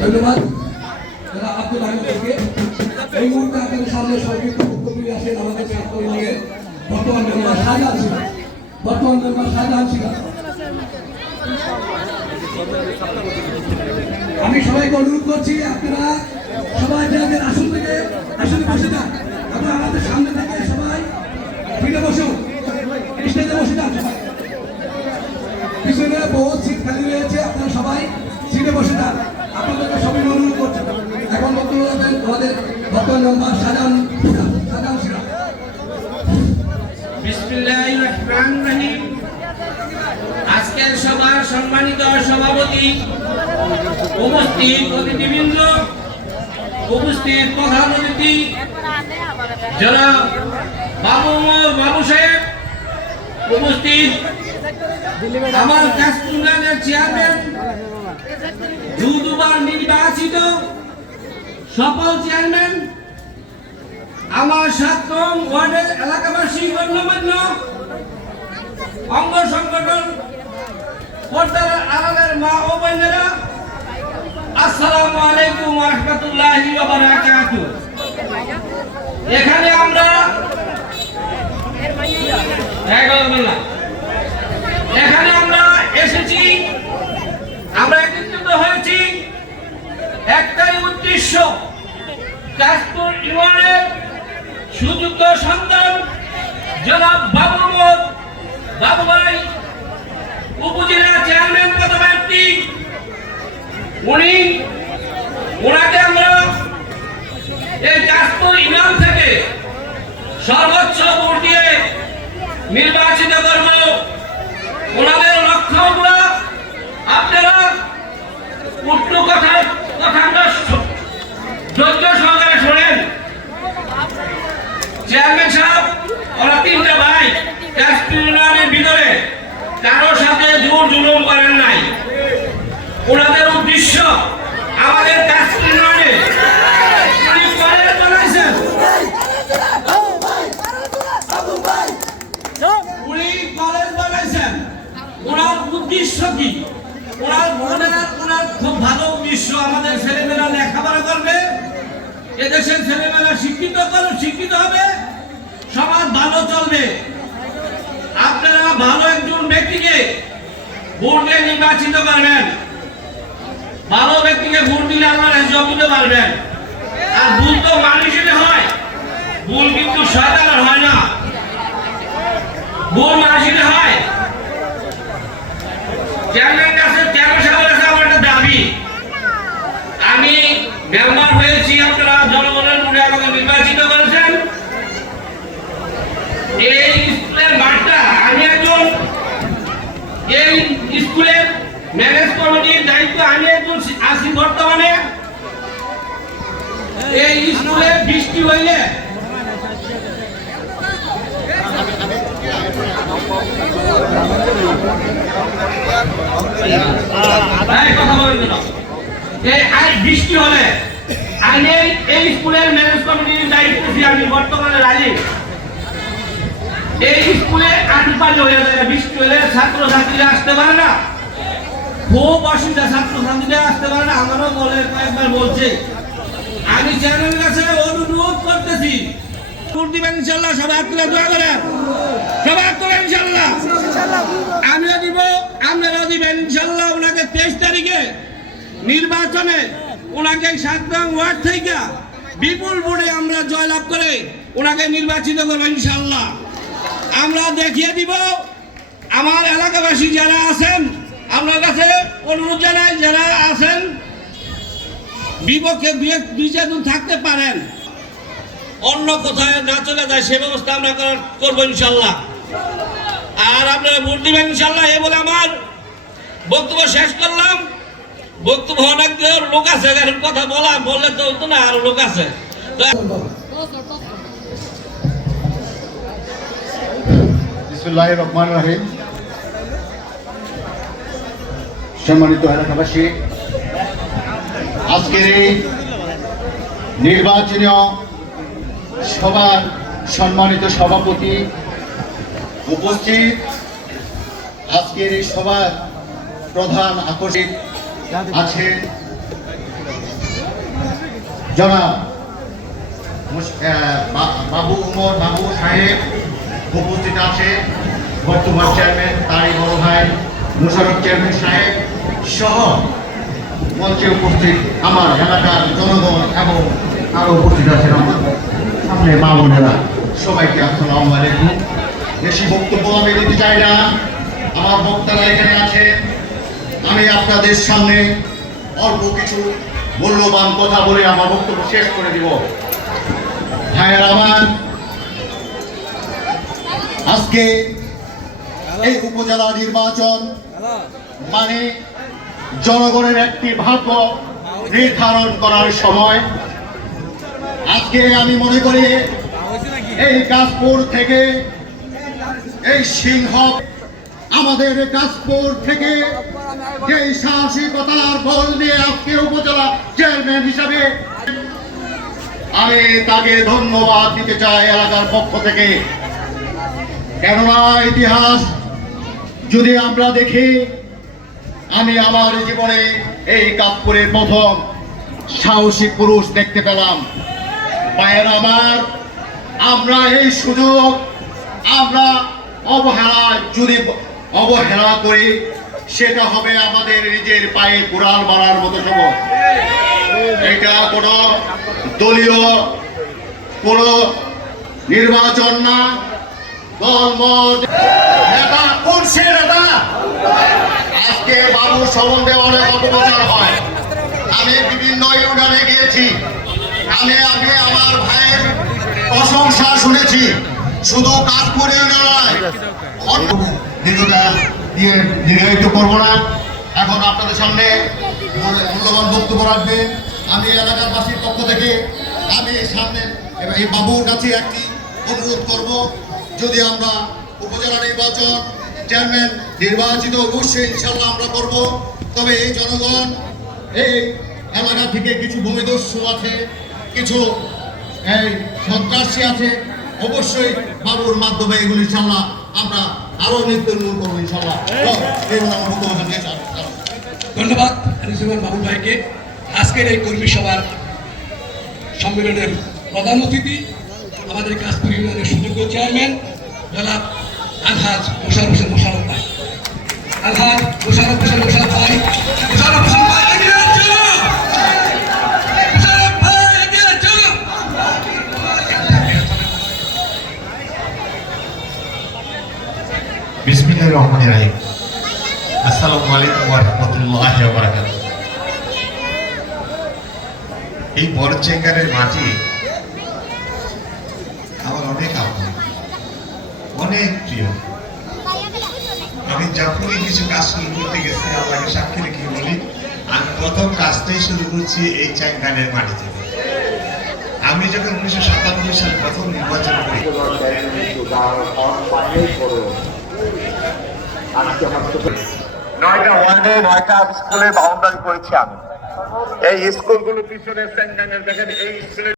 ধন্যবাদ যারা আব্দুল হামিদ থেকে এই মুহূর্তে আপনাদের সামনে সংক্ষিপ্ত বক্তব্য আসেন আমাদের ছাত্রী লীগের বর্তমান মেম্বার শাহজাহান সিরাজ। আমি সবাইকে অনুরোধ করছি আপনারা সবাই যাদের আসন থেকে আসলে বসে যান, আপনারা আমাদের সামনে থেকে সবাই ফিরে বসুন, স্টেজে বসে যান। সবাই পিছনে বহুত সিট খালি রয়েছে, আপনারা সবাই সিটে বসে যান। আপনাদেরকে সবাই অনুরোধ করছি। এখন বক্তব্য দেবেন আমাদের বর্তমান মেম্বার শাহজাহান সিরাজ। বিসমিল্লাহির রহমানির রহিম। আজকের সভার সম্মানিত সভাপতি, উপস্থিত অতিথিবৃন্দ, উপস্থিত প্রধান অতিথি জনাব বাবু সাহেব, উপস্থিত আমার কাস্টুনারের চেয়ারম্যান, দুবার নির্বাচিত সকল চেয়ারম্যান, আমার ৭ নং ওয়ার্ডের এলাকাবাসী, গণ্যমান্য অঙ্গ সংগঠন, পর্দার আড়ালের মা ও বোনেরা, আসসালামু আলাইকুম ওয়া রাহমাতুল্লাহি ওয়া বারাকাতুহু। এখানে আমরা এসেছি, আমরা একত্রিত হয়েছি একটাই উদ্দেশ্য, কাশপুর ইউনিয়নের সুযোগ্য সন্তান জনাব বাবু ভাই উপজেলা চেয়ারম্যান পদপ্রার্থী, ওনাকে আমরা এই কাশপুর ইউনিয়ন থেকে সর্বোচ্চ ভোট দিয়ে নির্বাচিত করব। ওনাদের লক্ষ্যগুলো আপনারা উল্টো কথা আমরা ধৈর্য সহকারে শোনেন। চেয়ারম্যান সাহেব, ওরা 3টা ভাই কাশপুর ইউনিয়নের ভিতরে কারোর সাথে জোর জুলুম করেন নাই। ওনাদের উদ্দেশ্য আমাদের কাশপুর ইউনিয়নে ওনার উদ্দেশ্য কি? ওনার খুব ভালো উদ্দেশ্য, আমাদের ছেলেমেয়েরা লেখাপড়া করবে, এদেশের ছেলেমেয়েরা শিক্ষিত হবে, সমাজ ভালো চলবে। আপনারা ভালো একজন ব্যক্তিকে ভোট দিয়ে নির্বাচিত করবেন, ভালো ব্যক্তিকে ভোট দিলে আপনারা জমিতে পারবেন। আর ভুল তো মানুষের হয়, ভুল কিন্তু শয়তানের হয় না, ভুল মানুষের হয়। চেয়ারম্যান সাহেবের কাছে আমার একটা দাবি, আমি মেম্বার হয়েছি, আপনারা জনগণের মনে আমাকে নির্বাচিত করেছেন। এই স্কুলের মাঠটা আমি একজন, এই স্কুলের ম্যানেজ কমিটির দায়িত্ব আমি একজন আছি বর্তমানে। এই স্কুলে বৃষ্টি হইলে বৃষ্টি হলে আমি এই স্কুলের ম্যানেজ কমিটির দায়িত্ব আমি বর্তমানে রাজি। এই স্কুলে আটপানি হয়ে যায়, বৃষ্টি হলে ছাত্রছাত্রীরা আসতে পারে না, খুব অসুবিধা, ছাত্রছাত্রীরা আসতে পারে না। আমারও বলে কয়েকবার বলছে, আমি চেয়ারম্যানের কাছে অনুরোধ করতেছি, ভোট দিবেন ইনশাআল্লাহ, সবাই আপনারা দোয়া করেন, সবাই আপনারা ইনশাআল্লাহ আমিও দিব, আপনারাও দিবেন ইনশাআল্লাহ। ওনাকে 23 তারিখে নির্বাচনে ওনাকে 7 নং ওয়ার্ড থেকে বিপুল ভোটে আমরা জয়লাভ করে ওনাকে নির্বাচিত করবো ইনশাআল্লাহ। আমরা দেখিয়ে দিব, আমার এলাকাবাসী যারা আছেন, আপনার কাছে অনুরোধ জানাই, যারা আছেন বিপক্ষে 2-4 দিন থাকতে পারেন, অন্য কোথায় না চলে যায় সে ব্যবস্থা আমরা করবো ইনশাল্লাহ। আর আপনারা ভোট দিবেন ইনশাল্লাহ। এই বলে আমার বক্তব্য শেষ করলাম। বক্তব্য অনেক লোক আছে, এখন কথা বললে তো হতো না, আরো লোক আছে। বিসমিল্লাহির রহমানির রহিম। সম্মানিত এলাকাবাসী, আজকের এই নির্বাচনীয় সভার সম্মানিত সভাপতি উপস্থিত, আজকের এই সভার প্রধান আকর্ষিত আছে জনাব বাবু উমর বাবু সাহেব উপস্থিত আছে, বর্তমান চেয়ারম্যান তারই বড় ভাই মোশাররফ চেয়ারম্যান সাহেব সহ মঞ্চে উপস্থিত আমার এলাকার জনগণ এবং আরো উপস্থিত আছেন আমার সামনে মা বোনেরা, সবাইকে আসসালামু আলাইকুম। বেশি বক্তব্য আমি দিতে চাই না, আমার বক্তারা এখানে আছে। আমি আপনাদের সামনে অল্প কিছু মূল্যবান কথা বলে আমার বক্তব্য শেষ করে দিব। ভাইয়ের আমার, আজকে এই উপজেলা নির্বাচন মানে জনগণের একটি ভাগ্য নির্ধারণ করার সময়। আজকে আমি মনে করি এই গাছপুর থেকে এই সিংহ আমাদের গাছপুর থেকে যে সাহসিকতার বল নিয়ে আজকে উপজেলা চেয়ারম্যান হিসাবে আমি তাকে ধন্যবাদ দিতে চাই এলাকার পক্ষ থেকে। কেননা ইতিহাস যদি আমরা দেখি, আমি আমার জীবনে এই কাশপুরের প্রথম সাহসী পুরুষ দেখতে পেলাম। ভাইয়ের আমার, আমরা এই সুযোগ আমরা যদি অবহেলা করি, সেটা হবে আমাদের নিজের পায়ে কুড়াল মারার মতো সময়। এটা কোনো দলীয় কোনো নির্বাচন না, দলমত নেতা কোন সে নেতা। আজকে বাবু সম্বন্ধে অনেক অপপ্রচার হয়। আমি বিভিন্ন ইউনিয়নে গিয়েছি, আমি আগে আমার ভাইয়ের প্রশংসা শুনেছি, শুধু কাশপুর ইউনিয়ন নয়, দীর্ঘায়িত করবো না। এখন আপনাদের সামনে মূল্যবান বক্তব্য রাখবে আমি এলাকাবাসীর পক্ষ থেকে আমি সামনে এই বাবুর কাছে একটি অনুরোধ করব, যদি আমরা উপজেলা নির্বাচন চেয়ারম্যান নির্বাচিত অবশ্যই ইনশাল্লাহ আমরা করব, তবে এই জনগণ এই এলাকা থেকে কিছু ভূমিদস্যু আছে, কিছু এই সন্ত্রাসী আছে, অবশ্যই বাবুর মাধ্যমে এগুলো ইনশাল্লাহ আমরা আরো নির্মূল করবো ইনশাল্লাহ। ধন্যবাদ আনিসুমান বাবু ভাইকে। আজকের এই কর্মী সভার সম্মেলনের প্রধান অতিথি আমাদের কাশপুর ইউনিয়নের সুযোগ্য চেয়ারম্যান জনাব আলহাজ মোশাররফ হোসেন মোশাররফ ভাই। আলহাজ মোশাররফ হোসেন মোশাররফ ভাই, মোশাররফ হোসেন ভাই এগিয়ে চলো, মোশাররফ ভাই এগিয়ে চলো। বিসমিল্লাহির রহমানির রহিম। আসসালামু আলাইকুম ওয়া রাহমাতুল্লাহি ওয়া বারাকাতুহু। এই বড়চেঙ্গারের মাটি আমার অনেক আপন, অনেক প্রিয়। আমি যখনই কিছু কাজ শুরু করতে গেছি, আল্লাহকে সাক্ষী রেখে বলি, আমি প্রথম কাজটাই শুরু করছি এই চেঙ্গারের মাটি থেকে। আমি যখন 1997 সালে প্রথম নির্বাচন করি, নয়টা ওয়ার্ডে 9টা স্কুলে বাউন্ডারি করেছি আমি। এই স্কুলগুলো পিছনে সেন্টারের দেখেন, এই স্কুলে